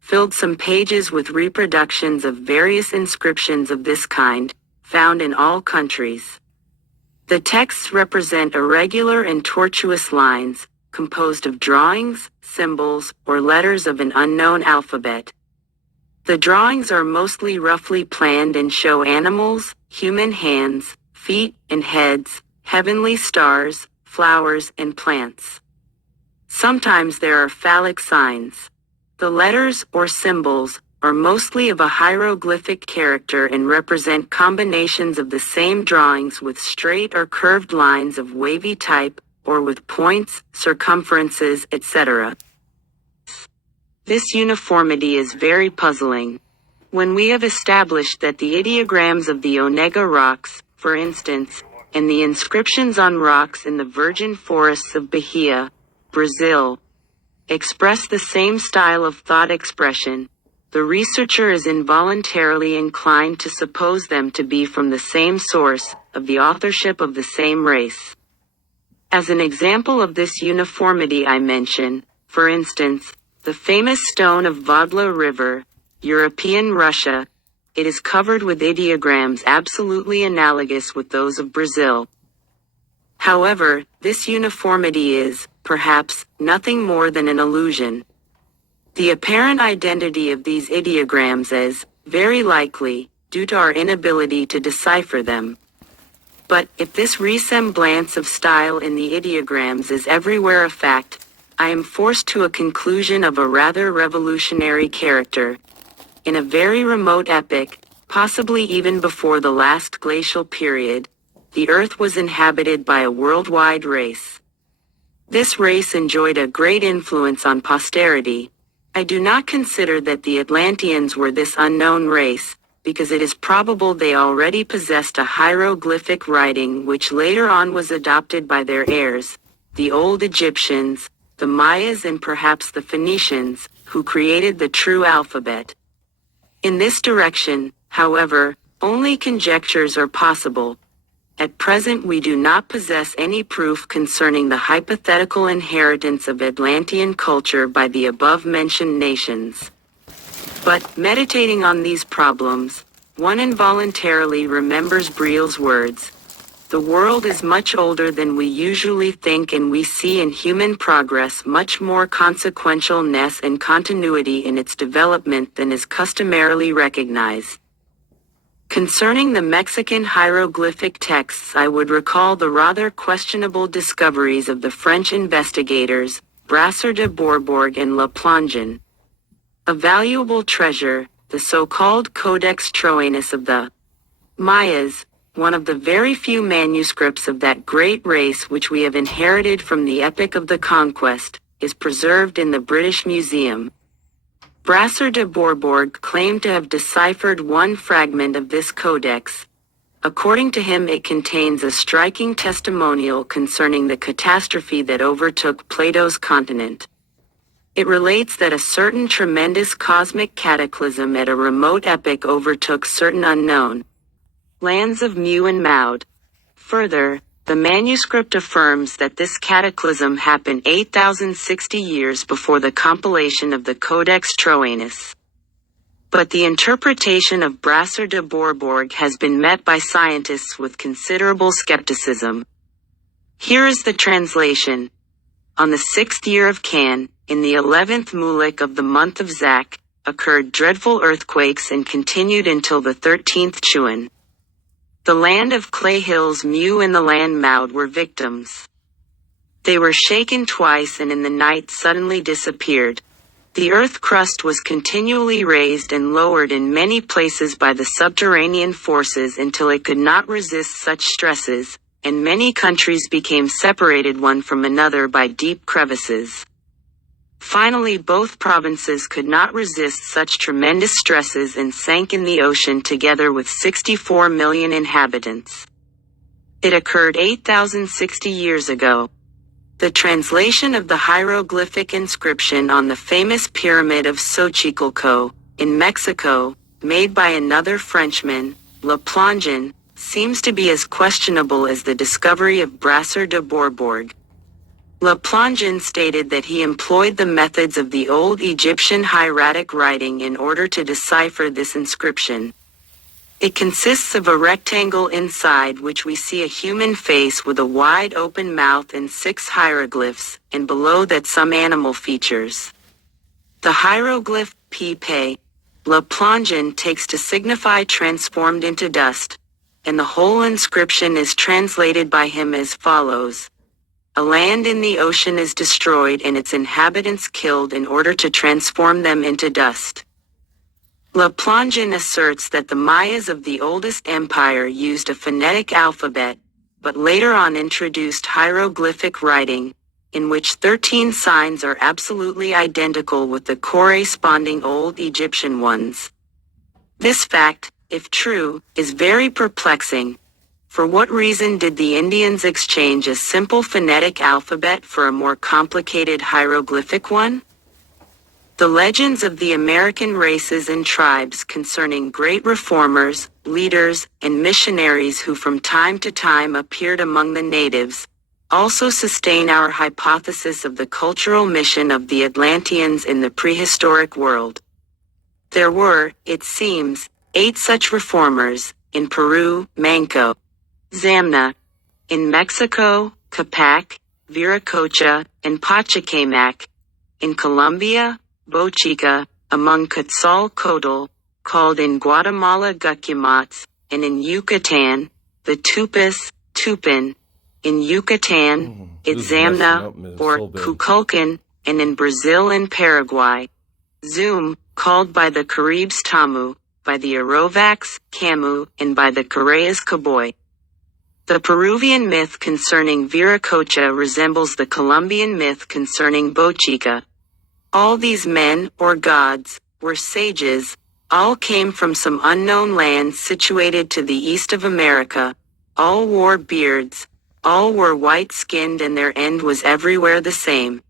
filled some pages with reproductions of various inscriptions of this kind, found in all countries. The texts represent irregular and tortuous lines, composed of drawings, symbols, or letters of an unknown alphabet. The drawings are mostly roughly planned and show animals, human hands, feet and heads, heavenly stars, flowers, and plants. Sometimes there are phallic signs. The letters, or symbols, are mostly of a hieroglyphic character and represent combinations of the same drawings with straight or curved lines of wavy type, or with points, circumferences, etc. This uniformity is very puzzling. When we have established that the ideograms of the Onega rocks, for instance, and the inscriptions on rocks in the virgin forests of Bahia, Brazil, express the same style of thought expression, the researcher is involuntarily inclined to suppose them to be from the same source, of the authorship of the same race. As an example of this uniformity I mention, for instance, the famous stone of Vodla River, European Russia. It is covered with ideograms absolutely analogous with those of Brazil. However, this uniformity is, perhaps, nothing more than an illusion. The apparent identity of these ideograms is, very likely, due to our inability to decipher them. But, if this resemblance of style in the ideograms is everywhere a fact, I am forced to a conclusion of a rather revolutionary character. In a very remote epoch, possibly even before the last glacial period, the Earth was inhabited by a worldwide race. This race enjoyed a great influence on posterity. I do not consider that the Atlanteans were this unknown race, because it is probable they already possessed a hieroglyphic writing which later on was adopted by their heirs, the old Egyptians, the Mayas and perhaps the Phoenicians, who created the true alphabet. In this direction, however, only conjectures are possible. At present we do not possess any proof concerning the hypothetical inheritance of Atlantean culture by the above-mentioned nations. But, meditating on these problems, one involuntarily remembers Briel's words. The world is much older than we usually think, and we see in human progress much more consequentialness and continuity in its development than is customarily recognized. Concerning the Mexican hieroglyphic texts, I would recall the rather questionable discoveries of the French investigators, Brasseur de Bourbourg and Le Plongeon. A valuable treasure, the so-called Codex Troanus of the Mayas, one of the very few manuscripts of that great race which we have inherited from the epoch of the conquest, is preserved in the British Museum. Brasseur de Bourbourg claimed to have deciphered one fragment of this codex. According to him, it contains a striking testimonial concerning the catastrophe that overtook Plato's continent. It relates that a certain tremendous cosmic cataclysm at a remote epoch overtook certain unknown lands of Mu and Maud. Further, the manuscript affirms that this cataclysm happened 8,060 years before the compilation of the Codex Troanus. But the interpretation of Brasseur de Bourbourg has been met by scientists with considerable skepticism. Here is the translation. On the 6th year of Can, in the 11th mulek of the month of Zak, occurred dreadful earthquakes and continued until the 13th Chuan. The land of clay hills Mu and the land Maud were victims. They were shaken twice and in the night suddenly disappeared. The earth crust was continually raised and lowered in many places by the subterranean forces until it could not resist such stresses, and many countries became separated one from another by deep crevices. Finally, both provinces could not resist such tremendous stresses and sank in the ocean together with 64 million inhabitants. It occurred 8,060 years ago. The translation of the hieroglyphic inscription on the famous pyramid of Xochicalco, in Mexico, made by another Frenchman, Le Plongeon, seems to be as questionable as the discovery of Brasseur de Bourbourg. Le Plongeon stated that he employed the methods of the old Egyptian hieratic writing in order to decipher this inscription. It consists of a rectangle inside which we see a human face with a wide open mouth and 6 hieroglyphs, and below that some animal features. The hieroglyph P. Le Plongeon takes to signify transformed into dust, and the whole inscription is translated by him as follows. A land in the ocean is destroyed and its inhabitants killed in order to transform them into dust. Le Plongeon asserts that the Mayas of the oldest empire used a phonetic alphabet, but later on introduced hieroglyphic writing, in which 13 signs are absolutely identical with the corresponding old Egyptian ones. This fact, if true, is very perplexing. For what reason did the Indians exchange a simple phonetic alphabet for a more complicated hieroglyphic one? The legends of the American races and tribes concerning great reformers, leaders, and missionaries who from time to time appeared among the natives, also sustain our hypothesis of the cultural mission of the Atlanteans in the prehistoric world. There were, it seems, 8 such reformers, in Peru, Manco, Zamna, In Mexico, Capac, Viracocha, and Pachacamac. In Colombia, Bochica, among Quetzalcoatl, called in Guatemala Gucumots, and in Yucatan, the Tupas, Tupan. In Yucatan, Itzamna, or Kukulkan, and in Brazil and Paraguay. Zoom, called by the Caribs Tamu, by the Arovaks, Camu, and by the Carayas Caboy. The Peruvian myth concerning Viracocha resembles the Colombian myth concerning Bochica. All these men, or gods, were sages, all came from some unknown land situated to the east of America, all wore beards, all were white-skinned, and their end was everywhere the same.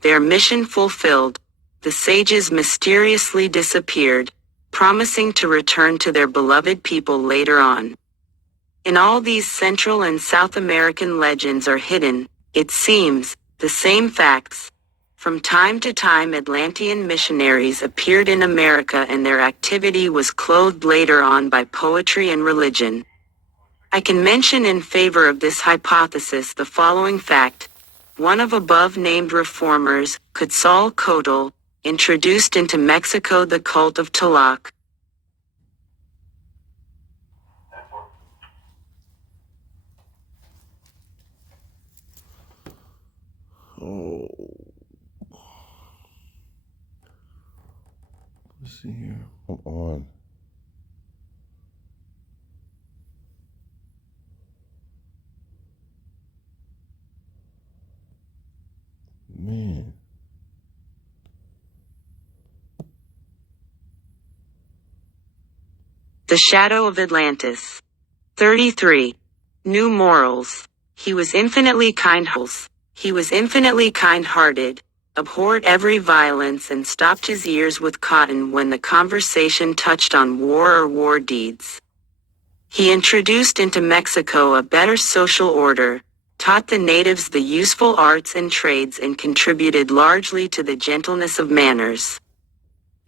Their mission fulfilled, the sages mysteriously disappeared, promising to return to their beloved people later on. In all these Central and South American legends are hidden, it seems, the same facts. From time to time Atlantean missionaries appeared in America, and their activity was clothed later on by poetry and religion. I can mention in favor of this hypothesis the following fact. One of above-named reformers, Quetzalcoatl, introduced into Mexico the cult of Tlaloc. Oh. Let's see here. Come on. Man. The Shadow of Atlantis. 33. New morals. He was infinitely kind-hearted, abhorred every violence, and stopped his ears with cotton when the conversation touched on war or war deeds. He introduced into Mexico a better social order, taught the natives the useful arts and trades, and contributed largely to the gentleness of manners.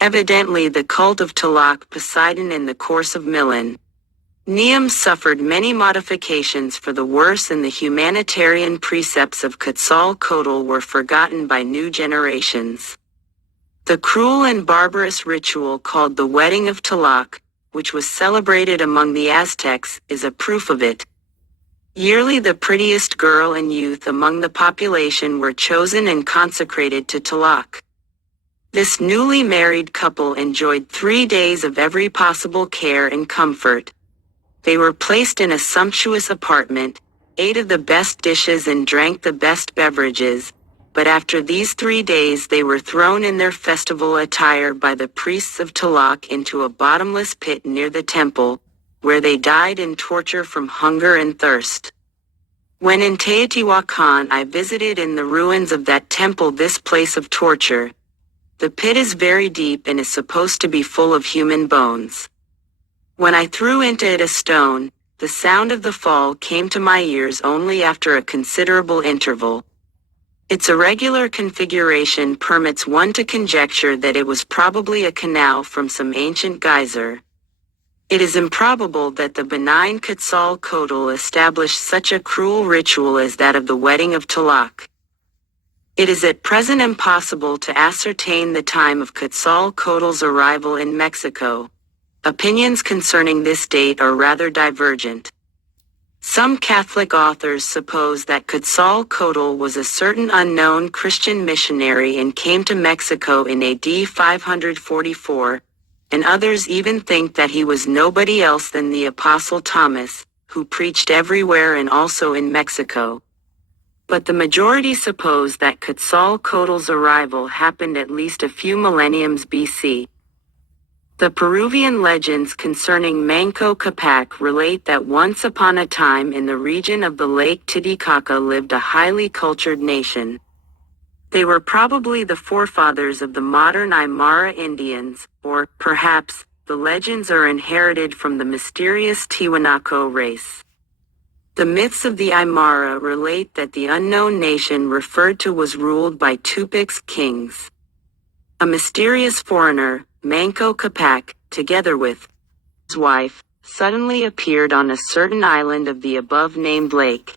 Evidently the cult of Tlaloc Poseidon in the course of millennium suffered many modifications for the worse, and the humanitarian precepts of Quetzalcoatl were forgotten by new generations. The cruel and barbarous ritual called the wedding of Tlaloc, which was celebrated among the Aztecs, is a proof of it. Yearly the prettiest girl and youth among the population were chosen and consecrated to Tlaloc. This newly married couple enjoyed 3 days of every possible care and comfort. They were placed in a sumptuous apartment, ate of the best dishes and drank the best beverages, but after these 3 days they were thrown in their festival attire by the priests of Tlaloc into a bottomless pit near the temple, where they died in torture from hunger and thirst. When in Teotihuacan I visited in the ruins of that temple this place of torture. The pit is very deep and is supposed to be full of human bones. When I threw into it a stone, the sound of the fall came to my ears only after a considerable interval. Its irregular configuration permits one to conjecture that it was probably a canal from some ancient geyser. It is improbable that the benign Quetzalcoatl established such a cruel ritual as that of the wedding of Tlaloc. It is at present impossible to ascertain the time of Quetzalcoatl's arrival in Mexico. Opinions concerning this date are rather divergent. Some Catholic authors suppose that Quetzalcoatl was a certain unknown Christian missionary and came to Mexico in AD 544, and others even think that he was nobody else than the Apostle Thomas, who preached everywhere and also in Mexico. But the majority suppose that Quetzalcoatl's arrival happened at least a few millenniums BC. The Peruvian legends concerning Manco Capac relate that once upon a time in the region of the Lake Titicaca lived a highly cultured nation. They were probably the forefathers of the modern Aymara Indians, or, perhaps, the legends are inherited from the mysterious Tiwanaku race. The myths of the Aymara relate that the unknown nation referred to was ruled by Tupac kings. A mysterious foreigner, Manco Capac, together with his wife, suddenly appeared on a certain island of the above-named lake.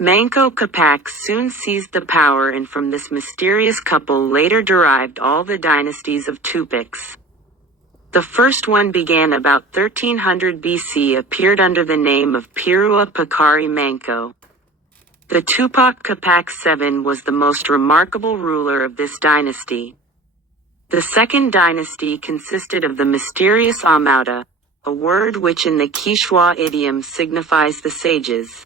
Manco Capac soon seized the power, and from this mysterious couple later derived all the dynasties of Tupics. The first one began about 1300 BC, appeared under the name of Pirua Pakari Manco. The Tupac Capac VII was the most remarkable ruler of this dynasty. The second dynasty consisted of the mysterious Amauta, a word which in the Quichua idiom signifies the sages.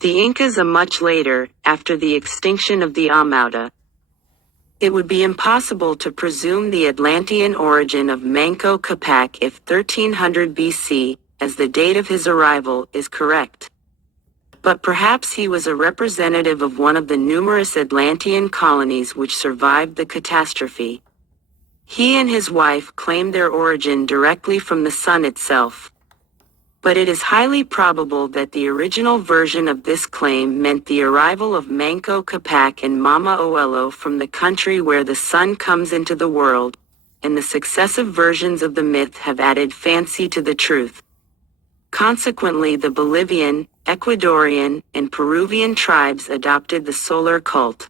The Incas are much later, after the extinction of the Amauta. It would be impossible to presume the Atlantean origin of Manco Capac if 1300 BC, as the date of his arrival, is correct. But perhaps he was a representative of one of the numerous Atlantean colonies which survived the catastrophe. He and his wife claimed their origin directly from the sun itself. But it is highly probable that the original version of this claim meant the arrival of Manco Capac and Mama Oelo from the country where the sun comes into the world, and the successive versions of the myth have added fancy to the truth. Consequently, the Bolivian, Ecuadorian, and Peruvian tribes adopted the solar cult.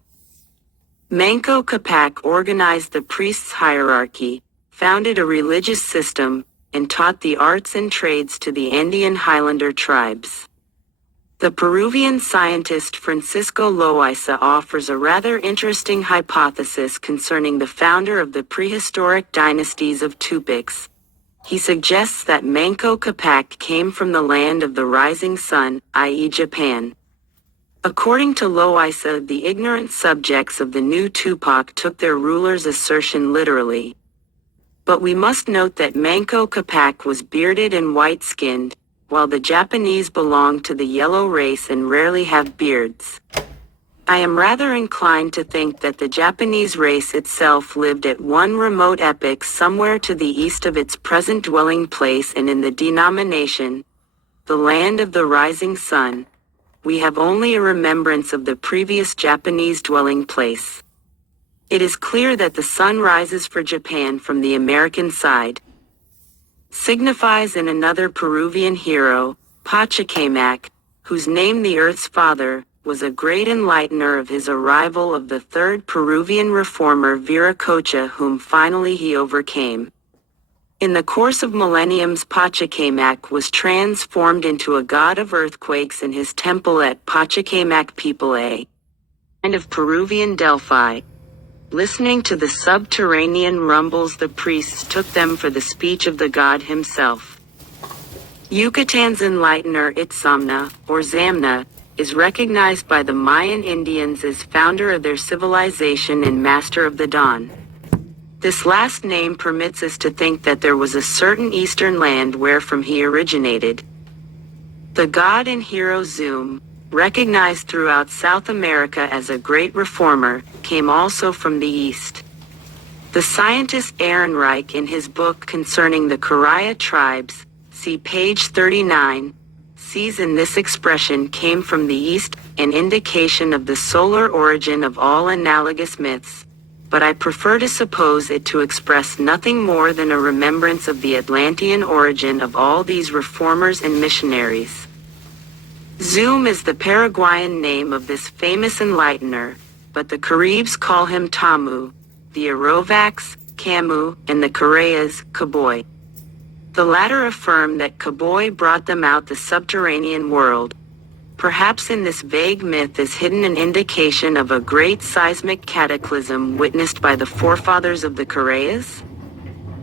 Manco Capac organized the priests' hierarchy, founded a religious system, and taught the arts and trades to the Andean Highlander tribes. The Peruvian scientist Francisco Loaiza offers a rather interesting hypothesis concerning the founder of the prehistoric dynasties of Tupics. He suggests that Manco Capac came from the land of the rising sun, i.e. Japan. According to Loaiza, the ignorant subjects of the new Tupac took their ruler's assertion literally. But we must note that Manco Capac was bearded and white-skinned, while the Japanese belong to the yellow race and rarely have beards. I am rather inclined to think that the Japanese race itself lived at one remote epoch somewhere to the east of its present dwelling place, and in the denomination, the land of the rising sun, we have only a remembrance of the previous Japanese dwelling place. It is clear that the sun rises for Japan from the American side. Signifies in another Peruvian hero, Pachacamac, whose name the Earth's father, was a great enlightener of his arrival of the third Peruvian reformer Viracocha, whom finally he overcame. In the course of millenniums, Pachacamac was transformed into a god of earthquakes in his temple at Pachacamac People, a kind of Peruvian Delphi. Listening to the subterranean rumbles, the priests took them for the speech of the god himself. Yucatan's enlightener Itzamna, or Zamna, is recognized by the Mayan Indians as founder of their civilization and master of the dawn. This last name permits us to think that there was a certain eastern land wherefrom he originated. The god and hero Zoom, recognized throughout South America as a great reformer, came also from the East. The scientist Ehrenreich, in his book concerning the Karaya tribes, see page 39, sees in this expression "came from the East" an indication of the solar origin of all analogous myths, but I prefer to suppose it to express nothing more than a remembrance of the Atlantean origin of all these reformers and missionaries. Zoom is the Paraguayan name of this famous enlightener, but the Caribs call him Tamu, the Arovaks, Camu, and the Carayas, Caboy. The latter affirm that Caboy brought them out the subterranean world. Perhaps in this vague myth is hidden an indication of a great seismic cataclysm witnessed by the forefathers of the Carayas?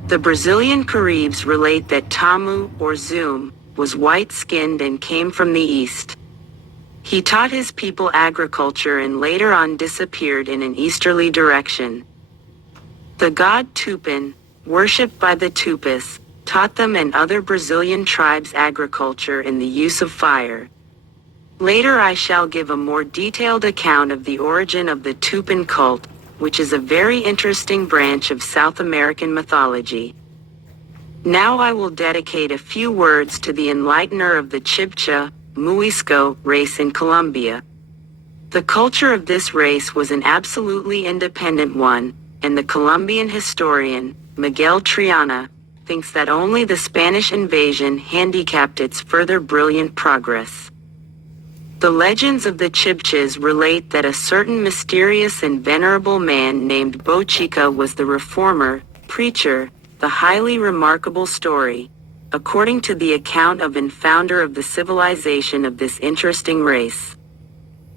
The Brazilian Caribs relate that Tamu, or Zoom, was white-skinned and came from the east. He taught his people agriculture and later on disappeared in an easterly direction. The god Tupin, worshipped by the Tupis, taught them and other Brazilian tribes agriculture and the use of fire. Later I shall give a more detailed account of the origin of the Tupin cult, which is a very interesting branch of South American mythology. Now I will dedicate a few words to the enlightener of the Chibcha, Muisco race in Colombia. The culture of this race was an absolutely independent one, and the Colombian historian, Miguel Triana, thinks that only the Spanish invasion handicapped its further brilliant progress. The legends of the Chibchas relate that a certain mysterious and venerable man named Bochica was the reformer, preacher, the highly remarkable story, according to the account of and founder of the civilization of this interesting race.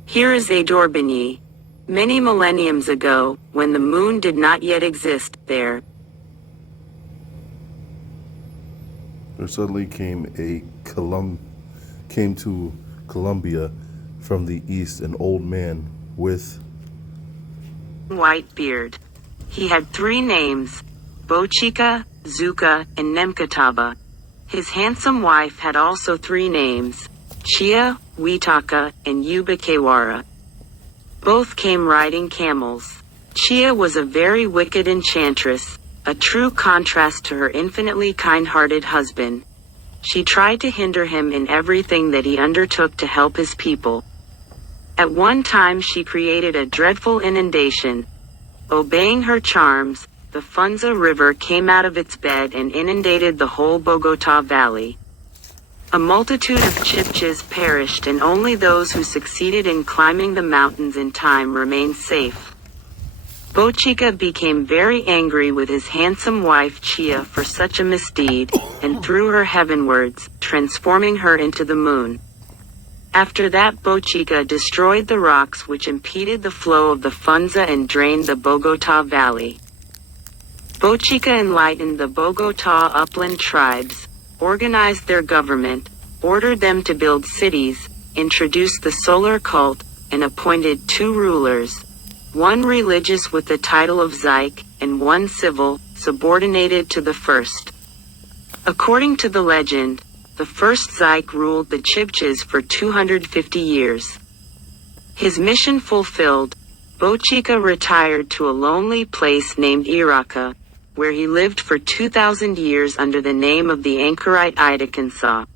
Here is Adorbigny. Many millenniums ago, when the moon did not yet exist, there suddenly came to Colombia from the east an old man with white beard. He had 3 names, Bochica, Zuka, and Nemkataba. His handsome wife had also 3 names, Chia, Witaka, and Yubakewara. Both came riding camels. Chia was a very wicked enchantress, a true contrast to her infinitely kind-hearted husband. She tried to hinder him in everything that he undertook to help his people. At one time she created a dreadful inundation. Obeying her charms, the Funza River came out of its bed and inundated the whole Bogota Valley. A multitude of Chibchas perished and only those who succeeded in climbing the mountains in time remained safe. Bochica became very angry with his handsome wife Chia for such a misdeed, and threw her heavenwards, transforming her into the moon. After that Bochica destroyed the rocks which impeded the flow of the Funza and drained the Bogota Valley. Bochica enlightened the Bogota upland tribes, organized their government, ordered them to build cities, introduced the solar cult, and appointed 2 rulers, one religious with the title of Zyke, and one civil, subordinated to the first. According to the legend, the first Zyke ruled the Chibchas for 250 years. His mission fulfilled, Bochica retired to a lonely place named Iraka, where he lived for 2,000 years under the name of the anchorite Idakansa.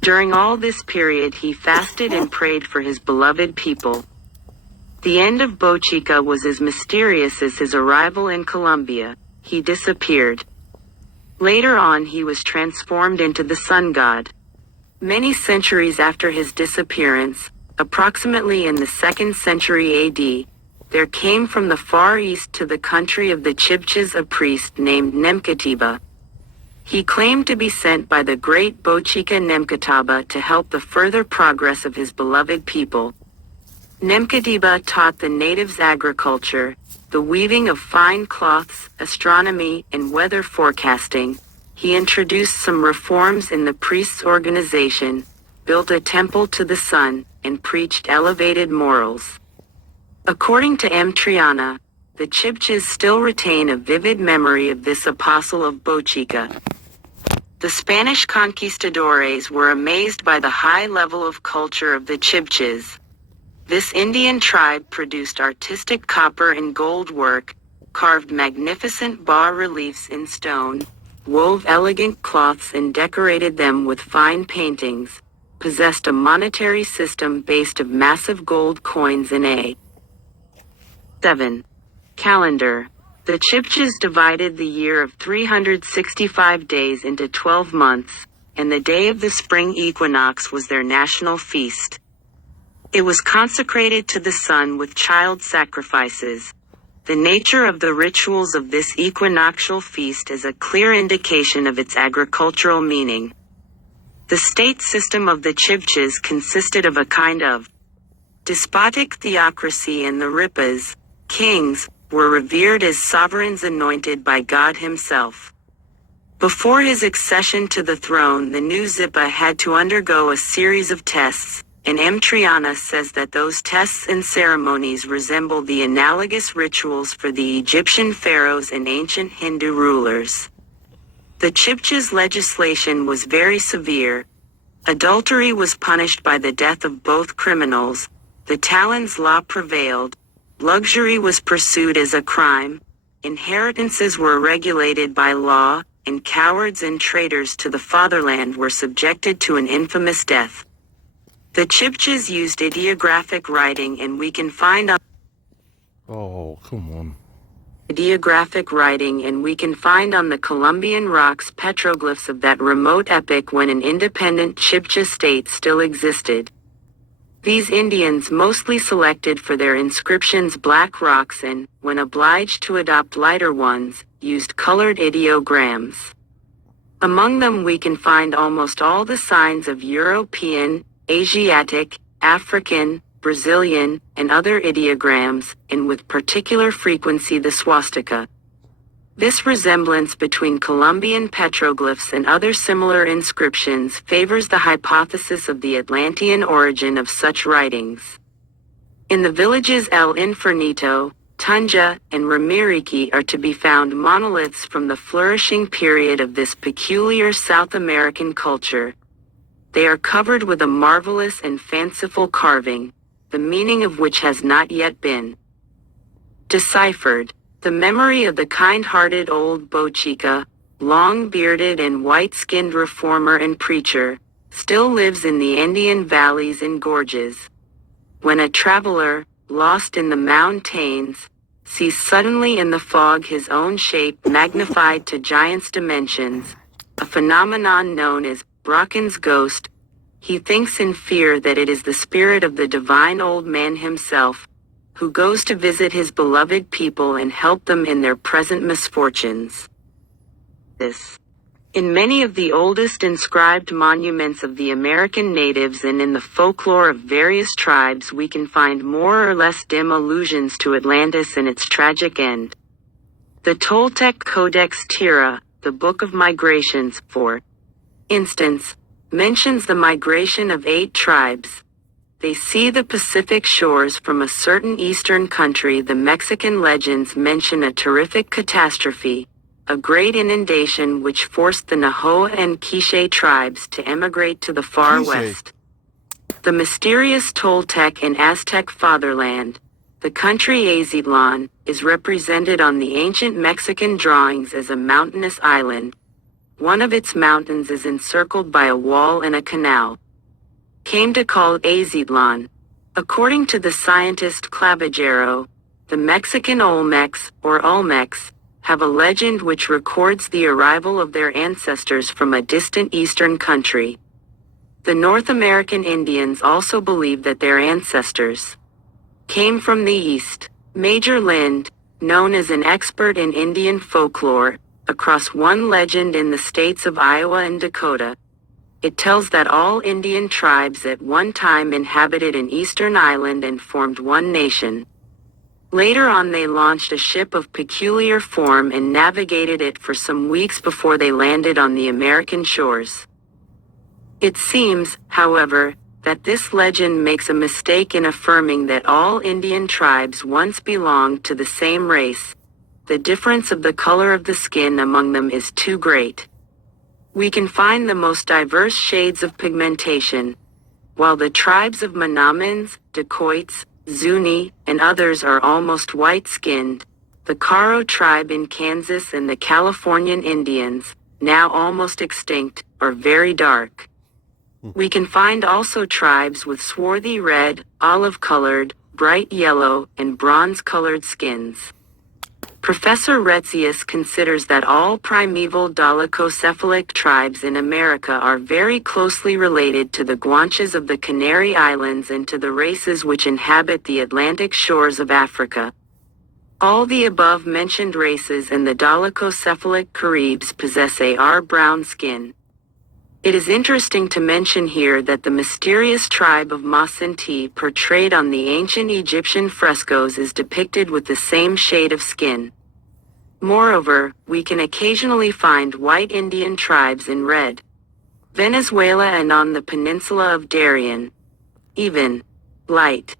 During all this period he fasted and prayed for his beloved people. The end of Bochica was as mysterious as his arrival in Colombia. He disappeared. Later on he was transformed into the sun god. Many centuries after his disappearance, approximately in the 2nd century AD, there came from the far east to the country of the Chibchas a priest named Nemkatiba. He claimed to be sent by the great Bochica Nemkataba to help the further progress of his beloved people. Nemkatiba taught the natives agriculture, the weaving of fine cloths, astronomy, and weather forecasting. He introduced some reforms in the priests' organization, built a temple to the sun, and preached elevated morals. According to M. Triana, the Chibchas still retain a vivid memory of this apostle of Bochica. The Spanish conquistadores were amazed by the high level of culture of the Chibchas. This Indian tribe produced artistic copper and gold work, carved magnificent bas-reliefs in stone, wove elegant cloths and decorated them with fine paintings, possessed a monetary system based of massive gold coins in a 7. Calendar. The Chibchas divided the year of 365 days into 12 months, and the day of the spring equinox was their national feast. It was consecrated to the sun with child sacrifices. The nature of the rituals of this equinoctial feast is a clear indication of its agricultural meaning. The state system of the Chibchas consisted of a kind of despotic theocracy, and the Ripas, kings, were revered as sovereigns anointed by God himself. Before his accession to the throne, the new Zipa had to undergo a series of tests, and M. Triana says that those tests and ceremonies resemble the analogous rituals for the Egyptian pharaohs and ancient Hindu rulers. The Chibchas' legislation was very severe. Adultery was punished by the death of both criminals, the Talon's law prevailed, luxury was pursued as a crime, inheritances were regulated by law, and cowards and traitors to the fatherland were subjected to an infamous death. The Chibchas used ideographic writing, and we can find on ideographic writing, and we can find on the Colombian rocks petroglyphs of that remote epoch when an independent Chibcha state still existed. These Indians mostly selected for their inscriptions black rocks and, when obliged to adopt lighter ones, used colored ideograms. Among them we can find almost all the signs of European, Asiatic, African, Brazilian, and other ideograms, and with particular frequency the swastika. This resemblance between Columbian petroglyphs and other similar inscriptions favors the hypothesis of the Atlantean origin of such writings. In the villages El Infernito, Tunja, and Ramiriki are to be found monoliths from the flourishing period of this peculiar South American culture. They are covered with a marvelous and fanciful carving, the meaning of which has not yet been deciphered. The memory of the kind-hearted old Bochica, long-bearded and white-skinned reformer and preacher, still lives in the Indian valleys and gorges. When a traveler, lost in the mountains, sees suddenly in the fog his own shape magnified to giant's dimensions, a phenomenon known as Brocken's ghost, he thinks in fear that it is the spirit of the divine old man himself, who goes to visit his beloved people and help them in their present misfortunes. In many of the oldest inscribed monuments of the American natives and in the folklore of various tribes we can find more or less dim allusions to Atlantis and its tragic end. The Toltec Codex Tira, the Book of Migrations, for instance, mentions the migration of 8 tribes. They see the Pacific shores from a certain eastern country. The Mexican legends mention a terrific catastrophe, a great inundation which forced the Nahua and Quiche tribes to emigrate to the far west. The mysterious Toltec and Aztec fatherland, the country Aztlan, is represented on the ancient Mexican drawings as a mountainous island. One of its mountains is encircled by a wall and a canal. Came to call Aztlan. According to the scientist Clavijero, the Mexican Olmecs, or Olmecs, have a legend which records the arrival of their ancestors from a distant eastern country. The North American Indians also believe that their ancestors came from the east. Major Lind, known as an expert in Indian folklore, across one legend in the states of Iowa and Dakota. It tells that all Indian tribes at one time inhabited an eastern island and formed one nation. Later on they launched a ship of peculiar form and navigated it for some weeks before they landed on the American shores. It seems, however, that this legend makes a mistake in affirming that all Indian tribes once belonged to the same race. The difference of the color of the skin among them is too great. We can find the most diverse shades of pigmentation. While the tribes of Manamans, Dacoits, Zuni, and others are almost white-skinned, the Caro tribe in Kansas and the Californian Indians, now almost extinct, are very dark. We can find also tribes with swarthy red, olive-colored, bright yellow, and bronze-colored skins. Professor Retzius considers that all primeval dolichocephalic tribes in America are very closely related to the Guanches of the Canary Islands and to the races which inhabit the Atlantic shores of Africa. All the above-mentioned races and the dolichocephalic Caribs possess a brown skin. It is interesting to mention here that the mysterious tribe of Masinti portrayed on the ancient Egyptian frescoes is depicted with the same shade of skin. Moreover, we can occasionally find white Indian tribes in red Venezuela and on the peninsula of Darien. Even light